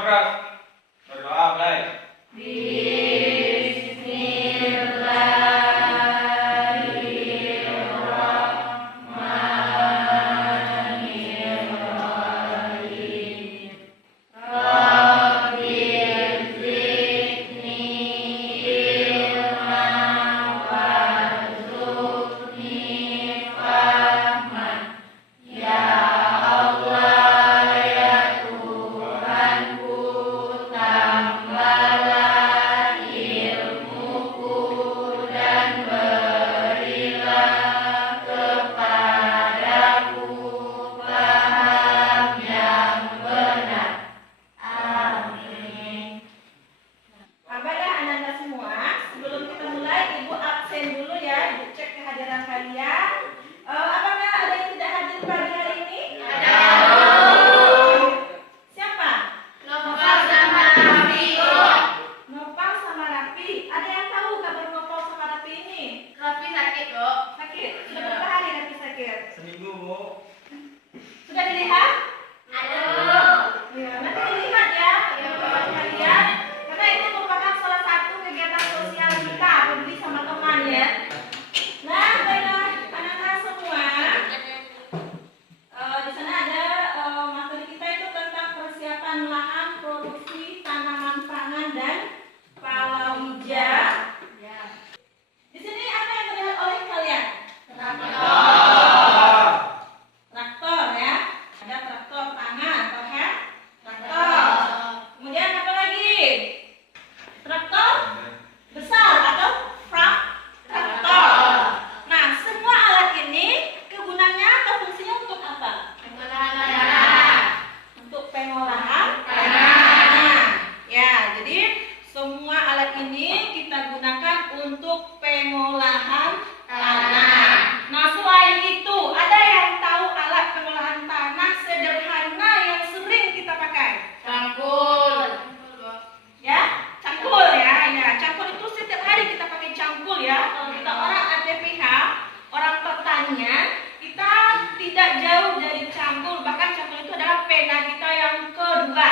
Ngabrak. Berdoa mulai. Seminggu, Bu. Sudah dilihat? Ya, nanti dilihat ya, kalian. Karena itu merupakan salah satu kegiatan sosial kita, peduli sama teman ya. Nah, baiklah anak-anak semua. Di sana ada materi kita itu tentang persiapan lahan produksi tanaman pangan dan palawija. Di sini apa yang terlihat oleh kalian? Traktor ya, ada traktor tangan, atau kan? Traktor. Kemudian apa lagi? Traktor besar atau traktor. Nah, semua alat ini kegunaannya atau fungsinya untuk apa? Untuk pengolahan tanah. Ya, jadi semua alat ini kita gunakan untuk pengolahan tanah. Nah, selain itu, ada yang tahu alat pengolahan tanah sederhana yang sering kita pakai? Ya, cangkul ya. Ya, cangkul itu setiap hari kita pakai cangkul ya. Kalau kita orang ATPH, orang pertanian, kita tidak jauh dari cangkul. Bahkan cangkul itu adalah pena kita yang kedua.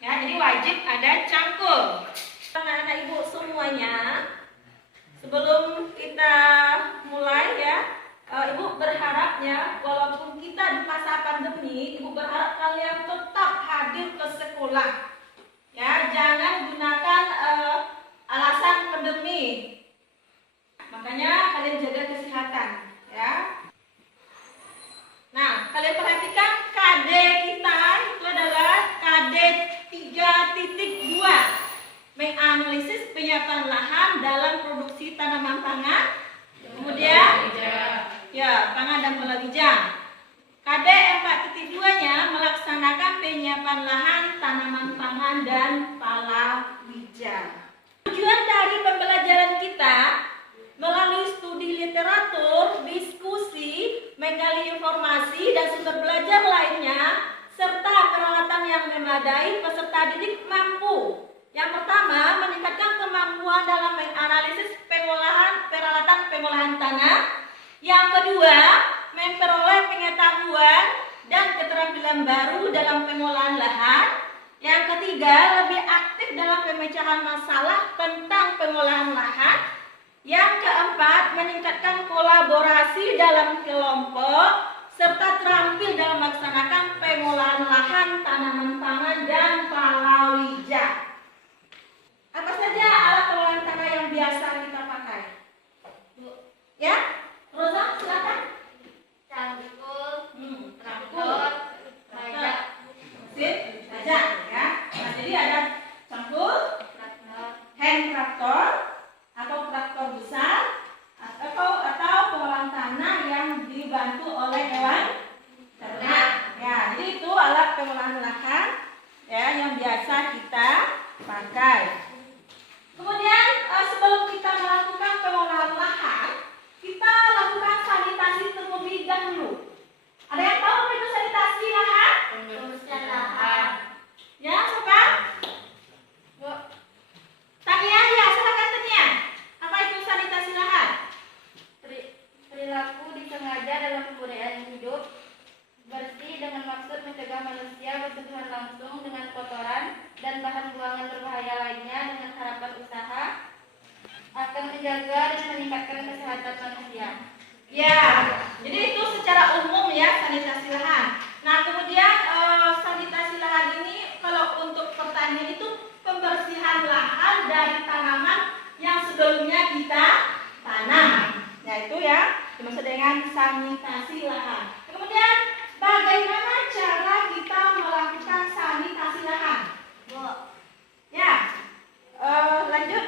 Ya, jadi wajib ada cangkul. Anak-anak ibu semuanya, sebelum kita mulai ya, ibu berharapnya walaupun kita di masa pandemi, ibu berharap kalian tetap hadir ke sekolah. Ya, jangan gunakan alasan pandemi. Makanya kalian jaga kesehatan, ya. Nah, kalian perhatikan KD kita itu adalah KD 3.2. Menganalisis penyiapan lahan dalam produksi tanaman pangan, kemudian ya pangan dan palawija. KD 4.2-nya melaksanakan penyiapan lahan tanaman pangan dan palawija. Tujuan dari pembelajaran kita melalui studi literatur, diskusi, menggali informasi dan sumber belajar lainnya serta peralatan yang memadai, peserta didik mampu. Yang pertama, meningkatkan kemampuan dalam menganalisis peralatan pengolahan tanah. Yang kedua, memperoleh pengetahuan dan keterampilan baru dalam pengolahan lahan. Yang ketiga, lebih aktif dalam pemecahan masalah tentang pengolahan lahan. Yang keempat, meningkatkan kolaborasi dalam kelompok serta terampil dalam melaksanakan pengolahan lahan, tanaman pangan dan palawija. Apa saja alat pengolahan tanah yang biasa kita pakai? Ya, Rosa silakan. Traktor, Mesin bajak ya. Nah, jadi ada cangkul, hand traktor atau traktor besar atau pengolahan tanah yang dibantu oleh hewan ternak. Ya, jadi itu alat pengolahan lahan ya yang biasa kita pakai. Kemudian sebelum kita melakukan pengolahan lahan, kita Ya, jadi itu secara umum ya sanitasi lahan. Nah, kemudian sanitasi lahan ini kalau untuk pertanian itu pembersihan lahan dari tanaman yang sebelumnya kita tanam. Nah, itu ya dimaksud dengan sanitasi lahan. Kemudian bagaimana cara kita melakukan sanitasi lahan? Bu. Ya, lanjut.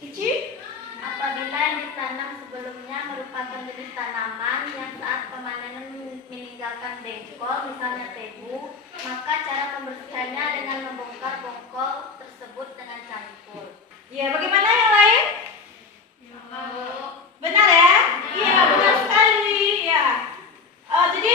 Ici. Apabila yang ditanam sebelumnya merupakan jenis tanaman yang saat pemanenan meninggalkan dengkol, misalnya tebu, maka cara pembersihannya dengan membongkar bongkol tersebut dengan cangkul. Ya, bagaimana yang lain? Benar ya? Iya, benar sekali. Ya. Jadi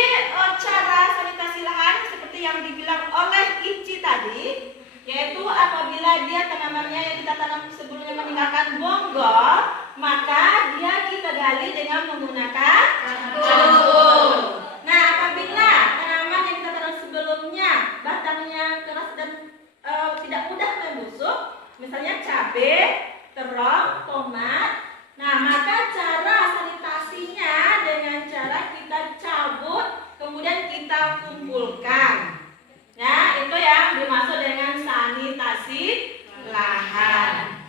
cara sanitasi lahan seperti yang dibilang oleh Ici tadi, yaitu apabila dia tanamannya yang kita tanam sebelumnya meninggalkan bonggol, maka dia kita gali dengan menggunakan cangkul. Nah, apabila tanaman yang kita tanam sebelumnya batangnya keras dan tidak mudah membusuk, misalnya cabai, terong, tomat, nah maka cara sanitasinya dengan cara kita cabut kemudian kita kumpulkan. Nah, itu yang dimaksud dengan sanitasi lahan.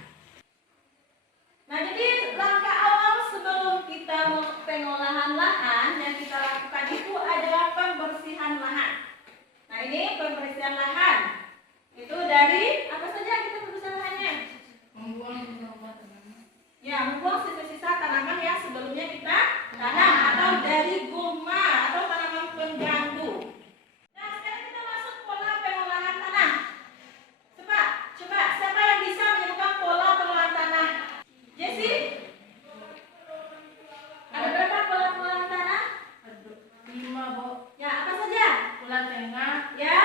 Nah, jadi langkah awal sebelum kita pengolahan lahan yang kita lakukan itu adalah pembersihan lahan. Nah, ini pembersihan lahan. Itu dari apa saja kita pembersihan lahannya? Membuang sisa-sisa tanaman yang sebelumnya kita tanam atau dari guma atau tanaman pengganggu. Nah, sekarang kita masuk pola pengolahan tanah. Coba siapa yang bisa menyebutkan pola pengolahan tanah? Jesse? Ada berapa pola pengolahan tanah? 5, Bu. Ya, apa saja? Pola tengah, Ya,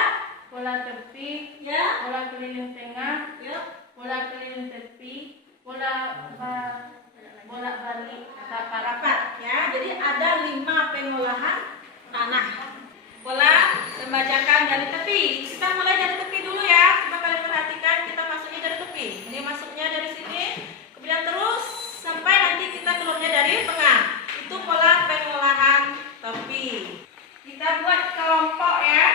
pola tepi, ya, pola keliling tengah, ya. pola keliling tepi, pola bolak-balik Rapat ya. Jadi ada 5 pengolahan tanah. Pola pembajakan dari tepi. Kita mulai dari tepi dulu ya. Coba kalian perhatikan, kita masuknya dari tepi. Ini masuknya dari sini, kemudian terus sampai nanti kita keluarnya dari tengah. Itu pola pengolahan tepi. Kita buat kelompok ya.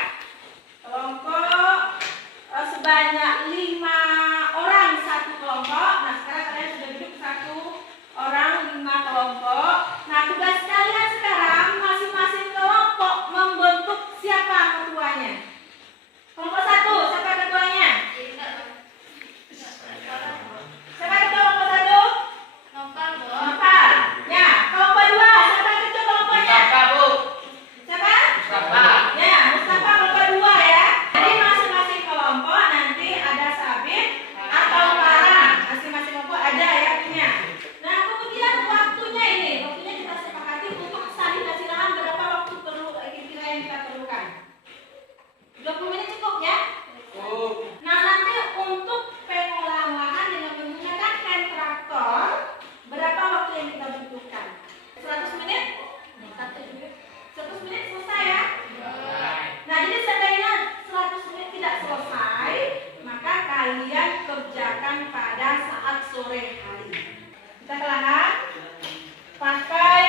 Kelompok sebanyak 5 orang satu kelompok. Nah, sekarang kalian sudah duduk satu orang 5 kelompok. Nah, tugas kalian sekarang masing-masing kelompok membentuk siapa ketuanya. Kelompok 1, siapa ketuanya? Siapa ketua kelompok 1? Nopal, Bu. Nopal. Ya, kelompok 2, siapa ketua kelompoknya? Mustafa, Bu. Siapa? Mustafa. Ya, Mustafa kelompok 2 ya. Jadi masing-masing kelompok nanti ada sabit atau parang. Masing-masing kelompok ada ya punya. Nah, kemudian waktunya kita sepakati untuk sanitasi lahan berapa waktu perlu kira-kira yang kita perlukan? 20 menit cukup ya? Nah, nanti untuk pengolahan lahan dengan menggunakan hand traktor, berapa waktu yang kita butuhkan? 100 menit? 100 menit selesai ya? Nah, jadi seandainya 100 menit tidak selesai, maka kalian kerjakan pada saat sore hari. Kita ke lahan, pakai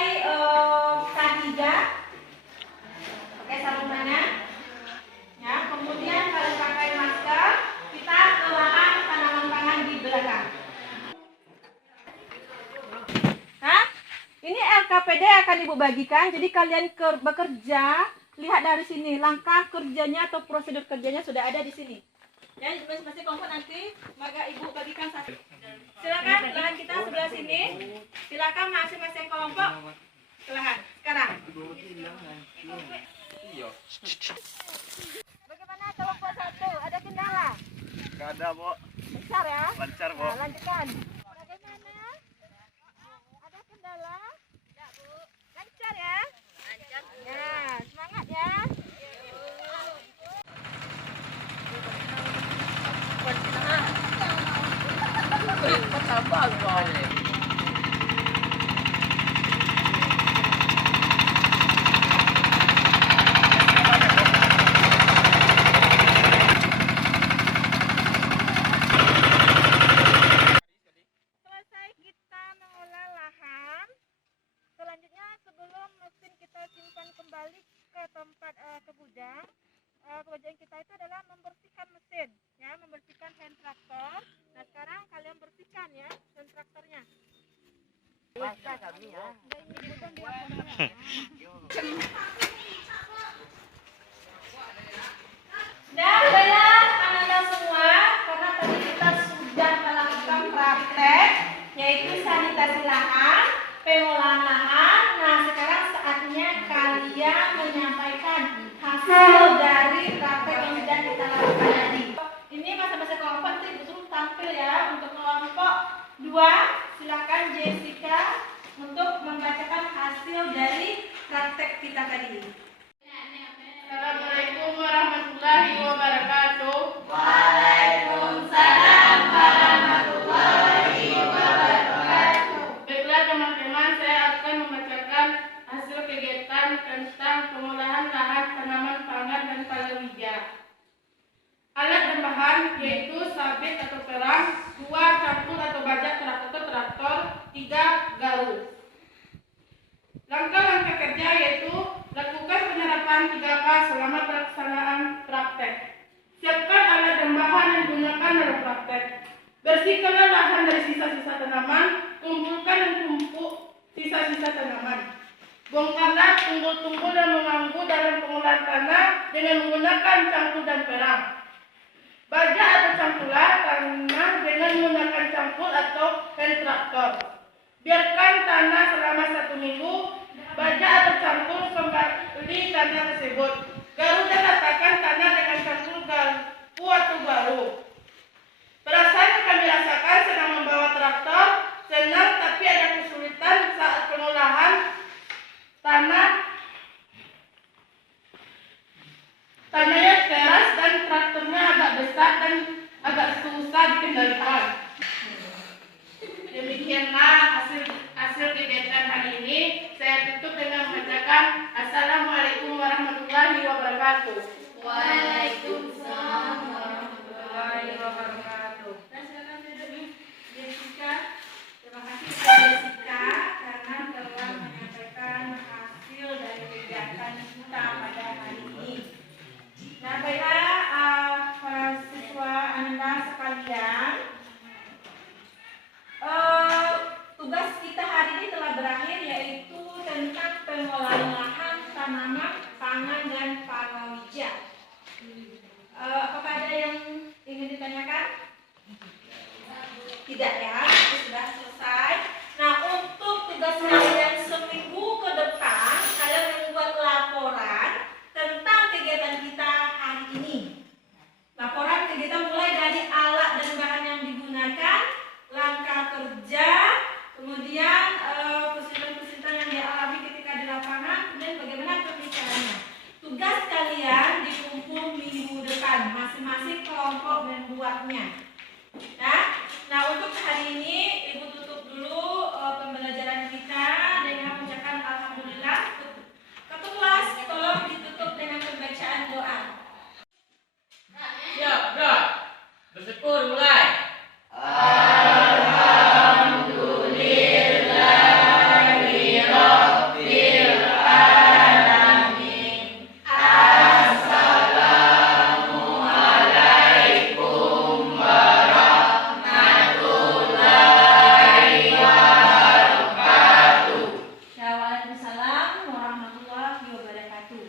K3, pakai sarung tangan, ya. Kemudian kalian pakai masker. Kita ke lahan tanaman pangan di belakang. Hah? Ini LKPD akan Ibu bagikan. Jadi kalian bekerja, lihat dari sini langkah kerjanya atau prosedur kerjanya sudah ada di sini. Ya, masing-masing kelompok nanti maka Ibu bagikan satu. Silakan lahan kita sebelah sini. Silakan masing-masing kelompok ke lahan sekarang. Bagaimana kelompok 1? Ada kendala? Gak ada, Bu. Besar ya? Lancar, Bu. Nah, lanjutkan. Bagaimana? Ada kendala? Tidak, Bu. Lancar ya? Lancar. Ya, semangat ya. Selesai kita mengolah lahan, selanjutnya balik ke tempat ke gudang. Pekerjaan kita itu adalah membersihkan mesin, ya, membersihkan hand traktor. Nah sekarang kalian bersihkan ya hand traktornya. Dan baiklah anak-anak semua, karena tadi kita sudah melakukan praktek, yaitu sanitasi lahan, pengolahan lahan. Nah sekarang saatnya kalian menyampaikan hasil dari praktek yang sudah kita lakukan tadi. Ini masa-masa kelompok disuruh tampil ya. Untuk kelompok 2, silakan Jessica untuk membacakan hasil dari praktek kita tadi. Assalamualaikum warahmatullahi wabarakatuh. Waalaikumsalam warahmatullahi wabarakatuh. Baiklah teman-teman, saya akan membacakan hasil kegiatan tentang pengolahan lahan tanaman pangan dan palawija. Alat dan bahan yaitu sabit atau perang, 2 cangkul atau bajak traktor, 3 garuk. Langkah-langkah kerja yaitu lakukan penyerapan 3K selama pelaksanaan praktek. Siapkan alat dan bahan yang digunakan dalam praktek. Bersihkanlah lahan dari sisa-sisa tanaman, kumpulkan dan tumpuk sisa-sisa tanaman. Bongkarlah tunggul-tunggul yang mengganggu dalam pengolahan tanah dengan menggunakan cangkul dan perang. Bajak atau cangkulah tanah dengan menggunakan cangkul atau hand traktor. Biarkan tanah selama 1 minggu. Bajak atau cangkul kembali tanah tersebut. Garuk dan ratakan tanah dengan cangkul garpu atau baru. Perasaan yang kami rasakan sedang membawa traktor senang, tapi ada kesulitan saat pengolahan tanah. Tanahnya keras dan traktornya agak besar dan agak susah dikendalikan. Demikianlah hasil kegiatan hari ini. Saya tutup dengan membacakan Assalamualaikum warahmatullahi wabarakatuh. Waalaikumsalam.